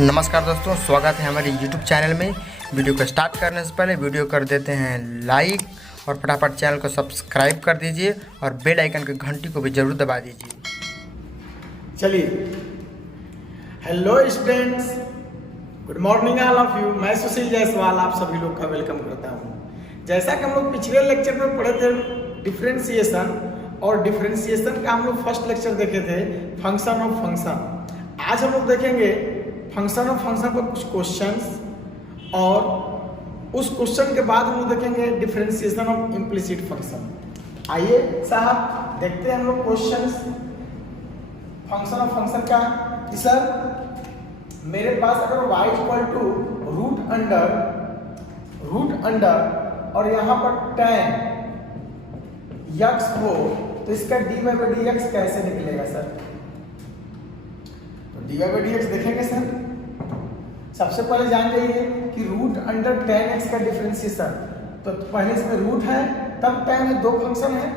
नमस्कार दोस्तों, स्वागत है हमारे YouTube चैनल में। वीडियो को स्टार्ट करने से पहले वीडियो कर देते हैं लाइक और फटाफट चैनल को सब्सक्राइब कर दीजिए और बेल आइकन की घंटी को भी जरूर दबा दीजिए। चलिए, hello students, good morning all of you. मैं सुशील जायसवाल आप सभी लोग का वेलकम करता हूँ। जैसा कि हम लोग पिछले लेक्चर में पढ़े थे डिफरेंशिएशन, और डिफरेंशिएशन का हम लोग फर्स्ट लेक्चर देखे थे फंक्शन ऑफ फंक्शन। आज हम लोग देखेंगे फंक्शन ऑफ फंक्शन पर कुछ क्वेश्चंस, और उस क्वेश्चन के बाद हम लोग देखेंगे डिफरेंशिएशन ऑफ इम्प्लिसिट फंक्शन। आइए साहब देखते हैं हम लोग क्वेश्चंस फंक्शन ऑफ फंक्शन का। कि सर मेरे पास अगर y equal to root under और यहाँ पर tan x हो तो इसका dy by dx कैसे निकलेगा सर? तो dy by dx देखेंगे सर। सबसे पहले जान जाइए कि रूट अंडर tan x का डिफरेंशिएशन, तो पहले इसमें रूट है तब tan है, दो फंक्शन है।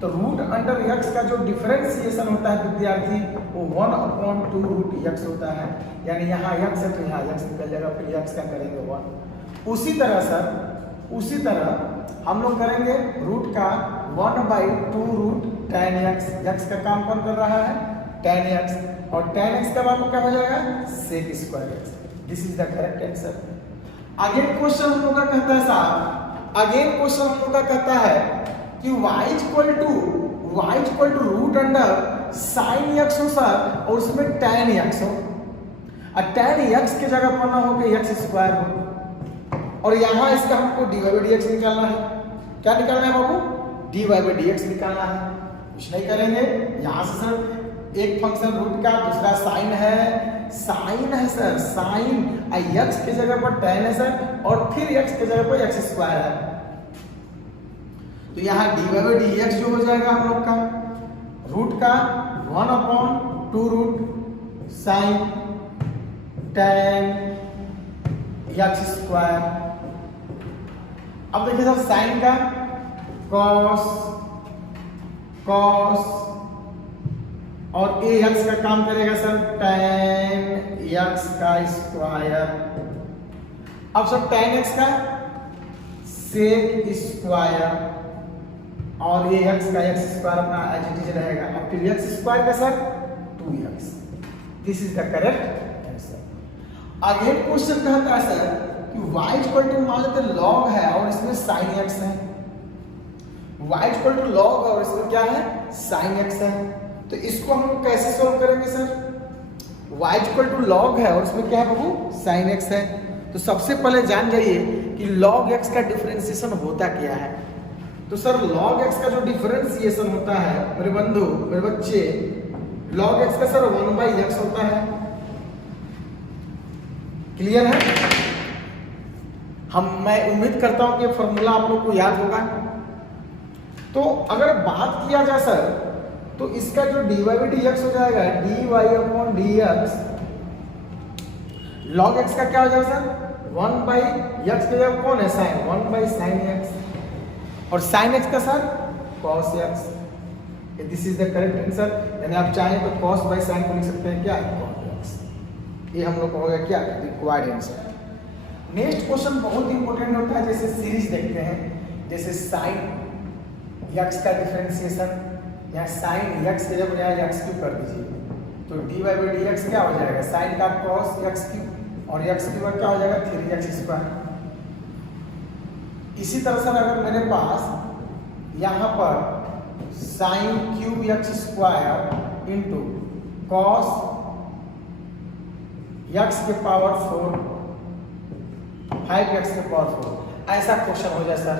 तो रूट अंडर x का जो डिफरेंशिएशन होता है विद्यार्थी वो 1/2 रूट x होता है। यानी यहाँ x है तो यहाँ x निकल जाएगा, फिर x का करेंगे 1। उसी तरह हम लोग करेंगे रूट का 1/2 रूट tan x। x का काम कौन कर रहा है? tan x, और tan x का मान क्या हो जाएगा? sec square x। This is the correct answer. Again question हम लोग का कहता है साहब, अगेन क्वेश्चन हम लोग का कहता है कि y equal to root under sin x हो सर, और उसमें tan x हो, और tan x की जगह पर ना हो कि x स्क्वायर हो, और यहाँ इसका हमको dy by dx निकालना है। क्या निकालना है बाबू? dy by dx निकालना है। कुछ नहीं करेंगे, यहाँ से सर एक फंक्शन रूट का, दूसरा साइन है सर, साइन x की जगह पर tan है सर, और फिर x की जगह पर x स्क्वायर है। तो यहाँ dy by dx जो हो जाएगा हम लोग का रूट का 1/2 root sine tan x square. अब देखिए सर साइन का cos और ax का काम करेगा सर tan x का स्क्वायर। अब सर tan x का sec स्क्वायर, और ये x का x स्क्वायर अपना एज इट इज रहेगा। अब फिर x स्क्वायर का sir 2x। This is the correct answer. Again question कहता है सर कि y इक्वल टू मान लेते log है और इसमें sin x है। y इक्वल टू log और इसमें क्या है? sin x है। तो इसको हम लोग कैसे सॉल्व करेंगे sir? y equal to log है और इसमें क्या है बाबू? sin x है। तो सबसे पहले जान जाइए कि log x का डिफरेंशिएशन होता क्या है। तो सर log x का जो डिफरेंशिएशन होता है मेरे बंधु, मेरे बच्चे, log x का सर 1/x होता है। क्लियर है? मैं उम्मीद करता हूं कि फॉर्मूला आप लोग को याद होगा। तो अगर बात किया जाए सर तो इसका जो dy by dx हो जाएगा dy/dx। log x का क्या हो जाएगा सर? 1/x की जगह कौन है? साइन, 1/sin x, और sin x का sir cos x। This is the correct answer. यानी आप चाहें तो cos by sin को लिख सकते हैं क्या? cos x। ये हम लोग को हो गया क्या? Required answer. नेक्स्ट क्वेश्चन बहुत इंपॉर्टेंट होता है, जैसे सीरीज देखते हैं, जैसे sin x का डिफरेंशिएशन, या sin x के जब यहाँ x क्यूब कर दीजिए तो dy by dx क्या हो जाएगा? sin का cos x क्यूब, और x क्यूब क्या हो जाएगा? 3x square. इसी तरह से अगर मेरे पास यहाँ पर sin cube x square into cos x के पावर 4 5x के पावर 4, ऐसा क्वेश्चन हो जाए सर।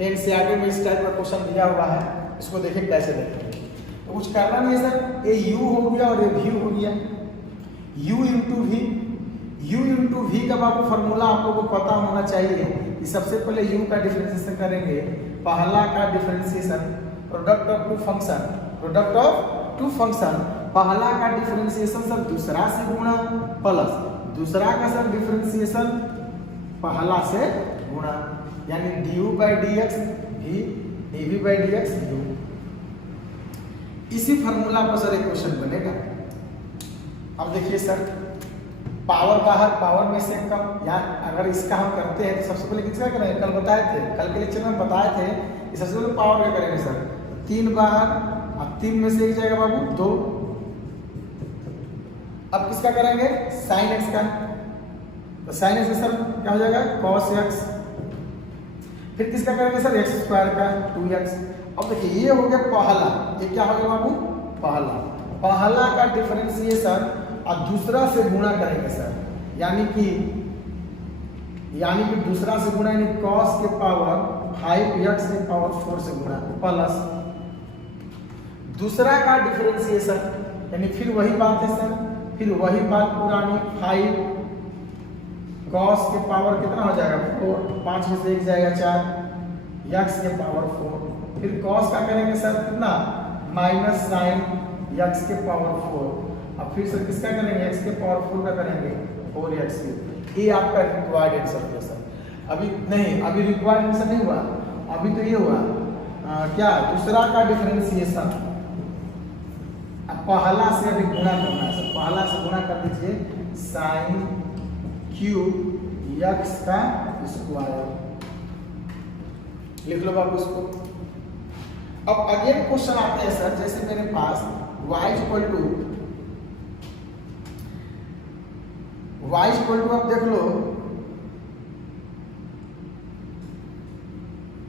एनसीईआरटी में इस टाइप का क्वेश्चन दिया हुआ है, इसको देखिए कैसे देखेंगे। तो कुछ करना नहीं है सर, ये u हो गया और ये v हो गया, u इंटू v का बाबू फॉर्मूला आप लोगों को पता होना चाहिए कि सबसे पहले u का डिफरेंशिएशन करेंगे। पहला का differentiation product of two function, पहला का डिफरेंशिएशन सर दूसरा से गुणा प्लस दूसरा का सर डिफरेंशिएशन पहला से गुणा, यानी du by dx v dv by dx u। इसी फार्मूला पर सर एक क्वेश्चन बनेगा। अब देखिए सर, पावर बाहर, पावर में से कम। या अगर इसका हम करते हैं तो सबसे पहले किसका करेंगे, कल बताए थे, कल के लेक्चर में बताए थे कि सबसे पहले पावर क्या करेंगे सर, 3 बाहर, अब 3 में से एक जाएगा बाबू 2। अब किसका करेंगे, साइन एक्स का, तो साइन एक्स सर क्या हो जाएगा, कॉस एक्स। फिर किसका करेंगे सर, एक्स स्क्वायर का 2x। अब देखिए ये हो गया पहला, ये क्या हो गया बाबू, पहला का डिफरेंशिएशन और दूसरा से गुणा करेंगे सर, यानी कि दूसरा से गुणा यानी cos के पावर 5x के पावर 4 से गुणा प्लस दूसरा का डिफरेंशिएशन, यानी फिर वही बात है सर, फिर वही बात पुरानी 5 cos के पावर कितना हो जाएगा 4, 5 में से 1 जाएगा 4, x के पावर 4। फिर cos का करेंगे सर कितना, माइनस साइन x के पावर 4। अब फिर सर किसका करेंगे, x के पावर 4 का करेंगे 4x। ये आपका रिक्वायर्ड आंसर है सर। अभी नहीं, अभी रिक्वायर्ड आंसर नहीं हुआ, अभी तो ये हुआ क्या, दूसरा का डिफरेंशिएशन। अब पहला से अभी गुणा करना है सर, पहला से गुणा कर दीजिए, साइन क्यूब x का स्क्वायर, लिख लो बाबू इसको। अब अगेन क्वेश्चन आते हैं सर, जैसे मेरे पास y इक्वल टू आप देख लो,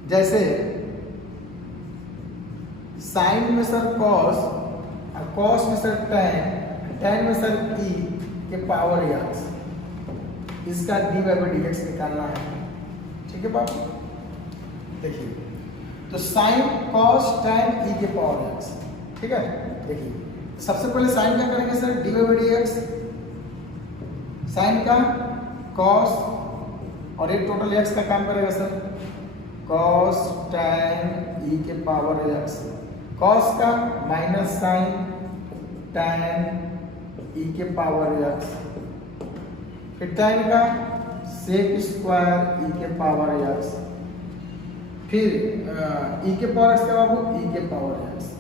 जैसे साइन में सर cos और cos में सर tan में सर e के पावर x, इसका dy/dx निकालना है, ठीक है बाबू। देखिए तो साइन cos tan e के पावर x, ठीक है। देखिए सबसे पहले साइन क्या करेंगे सर, dy/dx, साइन का cos और एक टोटल x का काम करेगा सर, cos tan e के पावर x, cos का माइनस साइन tan e के पावर x, फिर tan का sec स्क्वायर e के पावर x, फिर e के पावर x का बाबू e के power x।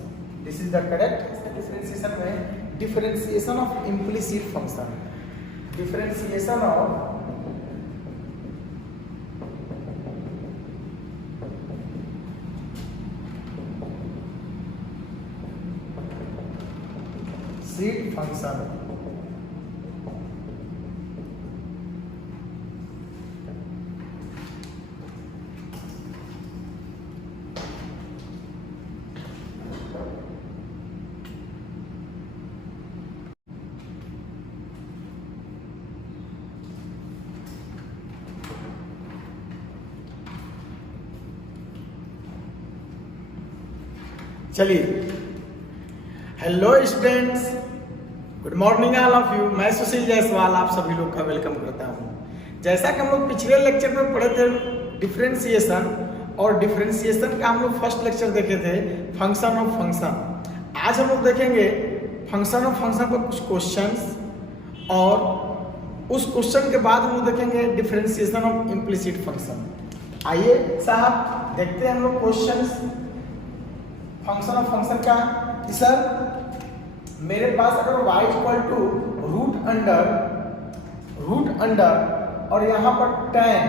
This is the correct differentiation में, differentiation of implicit function, differentiation of seat function. चलिए, hello students, good morning all of you. मैं सुशील जायसवाल आप सभी लोग का वेलकम करता हूँ। जैसा कि हम लोग पिछले लेक्चर में पढ़े थे डिफरेंशिएशन, और डिफरेंशिएशन का हम लोग फर्स्ट लेक्चर देखे थे फंक्शन ऑफ फंक्शन। आज हम लोग देखेंगे फंक्शन ऑफ फंक्शन पर कुछ क्वेश्चंस, और उस क्वेश्चन के बाद हम लोग देखेंगे डिफरेंशिएशन ऑफ इम्प्लिसिट फंक्शन। आइए साहब देखते हैं हम लोग क्वेश्चंस फंक्शन ऑफ फंक्शन का। सर मेरे पास अगर y equal to root under और यहाँ पर tan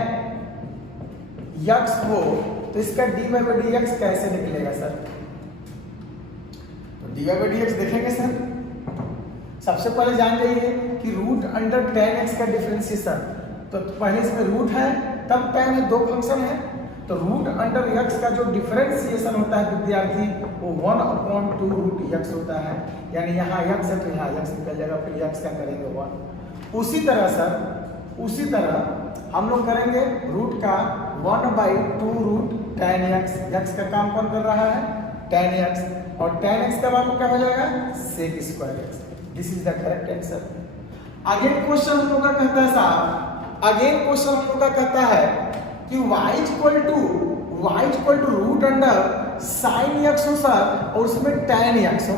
x हो, तो इसका dy/dx कैसे निकलेगा सर? तो dy/dx देखेंगे सर। सबसे पहले जान जाइए कि रूट अंडर tan x का डिफरेंशिएशन, तो पहले इसमें रूट है तब tan है, दो फंक्शन है, तो रूट अंडर x का जो डिफरेंशिएशन होता है विद्यार्थी वो 1/2 रूट x होता है, यानी यहाँ x है तो यहाँ x निकल जाएगा, फिर x का करेंगे 1। उसी तरह सर, उसी तरह हम लोग करेंगे रूट का 1/2 रूट tan x, x का काम कौन कर रहा है, tan x, और tan x का मान क्या हो जाएगा, sec square x। This is the correct answer. Again question हम लोग का कहता है साहब, अगेन क्वेश्चन हम लोग का कहता है कि y equal to root under sine x हो सर, और उसमें tan x हो,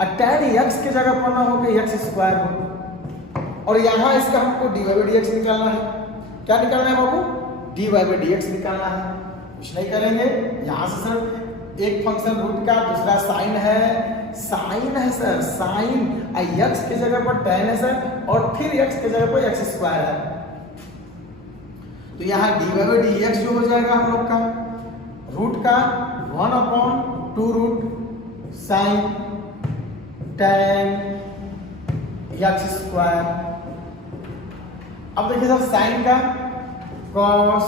और tan x की जगह पर ना हो कि x स्क्वायर हो, और यहाँ इसका हमको dy/dx निकालना है। क्या निकालना है बाबू, dy/dx निकालना है। कुछ नहीं करेंगे, यहाँ से सर एक फंक्शन रूट का, दूसरा साइन है, साइन है सर, साइन यक्स की जगह पर tan है सर, और फिर यक्स की जगह पर x स्क्वायर है, तो यहाँ dy/dx जो हो जाएगा हम लोग का रूट का 1/2 root sine tan x square. अब देखिए सर साइन का cos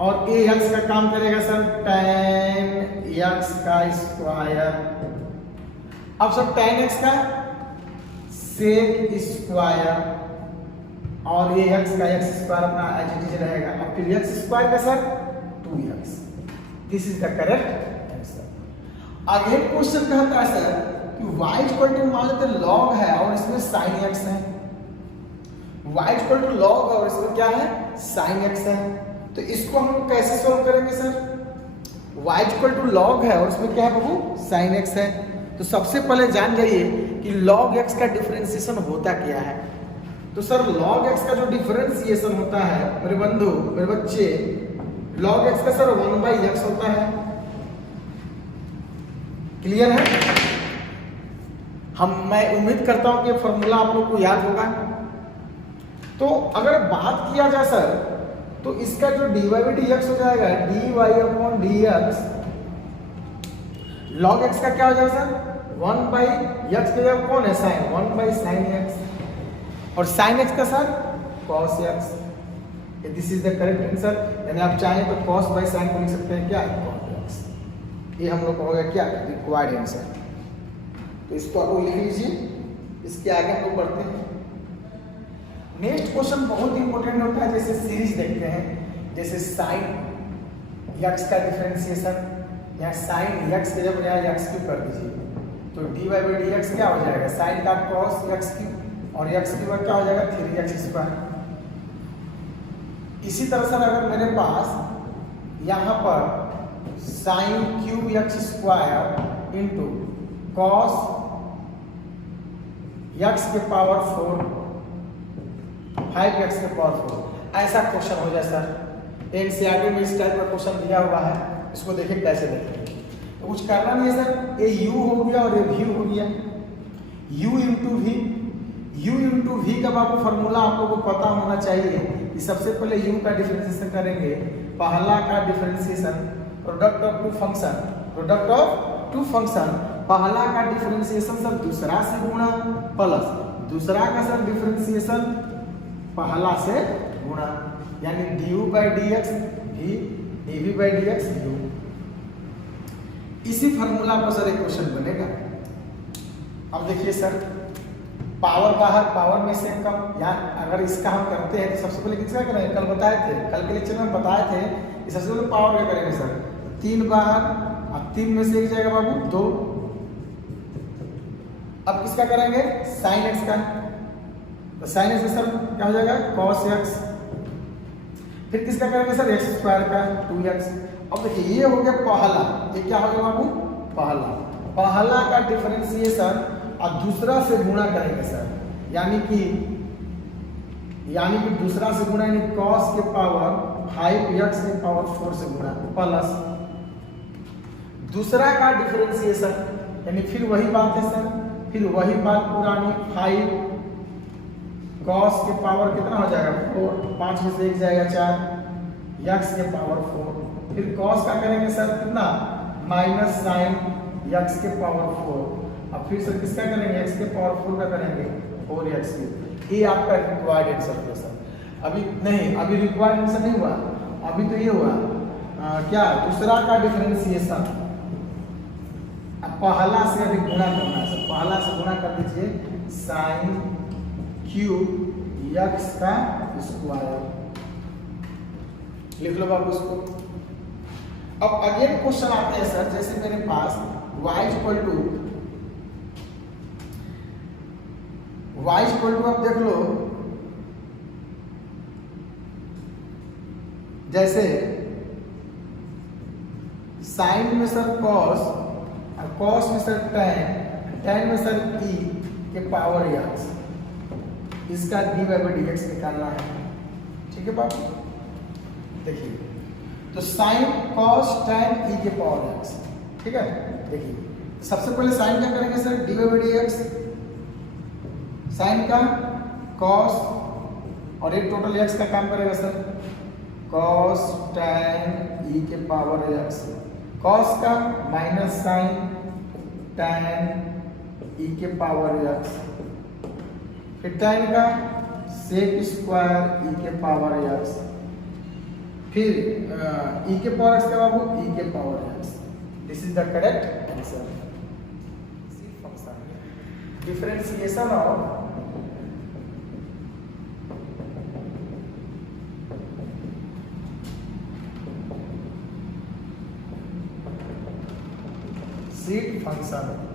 और ax का काम करेगा सर tan x का स्क्वायर। अब सर tan x का sec स्क्वायर और ये x का x स्क्वायर अपना एज इट इज रहेगा, और फिर x स्क्वायर का sir 2x। This is the correct answer. Again question कहता है सर कि y इक्वल टू मान लेते log है और इसमें sin x है, y इक्वल टू log और इसमें क्या है sin x है, तो इसको हम कैसे सोल्व करेंगे sir? y equal to log है और इसमें क्या है बाबू sin x है, तो सबसे पहले जान जाइए कि log x का डिफरेंशिएशन होता क्या है। तो सर log x का जो डिफरेंशिएशन होता है मेरे बंधु मेरे बच्चे, log x का सर 1/x होता है। क्लियर है? मैं उम्मीद करता हूं कि फॉर्मूला आप लोग को याद होगा। तो अगर बात किया जाए सर तो इसका जो dy/dx हो जाएगा dy/dx, log x का क्या हो जाएगा सर 1/x के जगह कौन है साइन, 1/sin x, और sin x का sir cos x। This is the correct answer. यानी आप चाहें तो cos/sin को लिख सकते हैं क्या cos x। ये हम लोग को हो गया क्या रिक्वायर्ड आंसर, तो इसको आप लिख लीजिए। इसके आगे हम लोग बढ़ते हैं। नेक्स्ट क्वेश्चन बहुत इंपॉर्टेंट होता है, जैसे सीरीज देखते हैं, जैसे sin x का डिफरेंशिएशन, यहाँ sin x के जब यहाँ x क्यूब कर दीजिए तो dy/dx क्या हो जाएगा sin का cos x क्यूब, और x की वजह क्या हो जाएगा 3x स्क्वायर। इसी तरह से अगर मेरे पास यहाँ पर sine cube x square into cos x के पावर 4 5x के पावर 4 ऐसा क्वेश्चन हो जाए सर। एनसीईआरटी में इस टाइप का क्वेश्चन दिया हुआ है, इसको देखिए कैसे देखते हैं। तो कुछ करना नहीं है सर, ये u हो गया और ये v हो गया, u into v. u into v का बाबू फॉर्मूला आप लोगों को पता होना चाहिए कि सबसे पहले u का डिफरेंशिएशन करेंगे, पहला का differentiation product of two function, पहला का डिफरेंशिएशन सर दूसरा से गुणा प्लस दूसरा का सर डिफरेंशिएशन पहला से गुणा, यानी du/dx v dv/dx u। इसी फॉर्मूला पर सर एक क्वेश्चन बनेगा। अब देखिए सर पावर बाहर पावर में से कम, या अगर इसका हम करते हैं तो सबसे पहले किसका करेंगे, कल बताए थे, कल के लेक्चर में हम बताए थे कि सबसे पहले पावर क्या करेंगे सर 3 बाहर, अब 3 में से एक जाएगा बाबू 2। अब किसका करेंगे sin x का, तो sin x सर क्या हो जाएगा cos x, फिर किसका करेंगे सर x स्क्वायर का 2x। अब देखिए ये हो गया पहला, ये क्या हो गया बाबू पहला का डिफरेंशिएशन और दूसरा से गुणा करेंगे सर, यानी कि दूसरा से गुणा यानी cos के पावर 5x के पावर 4 से गुणा प्लस दूसरा का डिफरेंशिएशन, यानी फिर वही बात है सर, फिर वही बात पुरानी 5 cos के पावर कितना हो जाएगा 4, 5 में से 1 जाएगा 4, x के पावर 4, फिर cos का करेंगे सर कितना माइनस sin x के पावर 4, अब फिर सर किसका करेंगे x के पावर 4 का करेंगे 4x। ये आपका रिक्वायर्ड आंसर है सर। अभी नहीं, अभी रिक्वायर्ड आंसर नहीं हुआ, अभी तो ये हुआ क्या दूसरा का डिफरेंशिएशन, अब पहला से अभी गुणा करना है सर, पहला से गुणा कर दीजिए sin क्यूब x का स्क्वायर, लिख लो बाबू इसको। अब अगेन क्वेश्चन आते हैं सर, जैसे मेरे पास y इक्वल टू आप देख लो, जैसे साइन में सर cos और cos में सर tan में सर e के पावर x, इसका dy/dx निकालना है। ठीक है बाबू, देखिए तो साइन कॉस tan e के पावर x, ठीक है। देखिए सबसे पहले साइन क्या करेंगे sir, d by d x, sine का कॉस और एक टोटल x का काम करेगा सर, कॉस tan e के पावर x, कॉस का माइनस साइन tan e के पावर x, फिर tan का सेक स्क्वायर e के पावर x, फिर e के पावर x का बाबू e के power x। This is the correct answer. Function differentiation of seat function